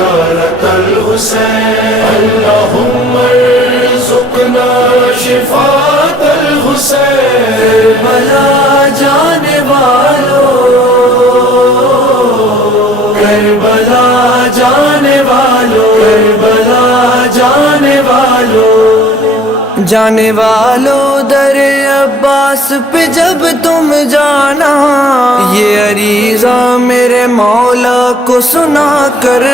ज़ियारतल हुसैन। अल्लाहुम्मा अर्ज़ुक़ना शिफ़ाअतल हुसैन। करबला जाने वालों, करबला जाने वालों, करबला जाने वालों, जाने वालों दरे अब्बास पे जब तुम जाना, ये अरीज़ा मेरे मौला को सुना कर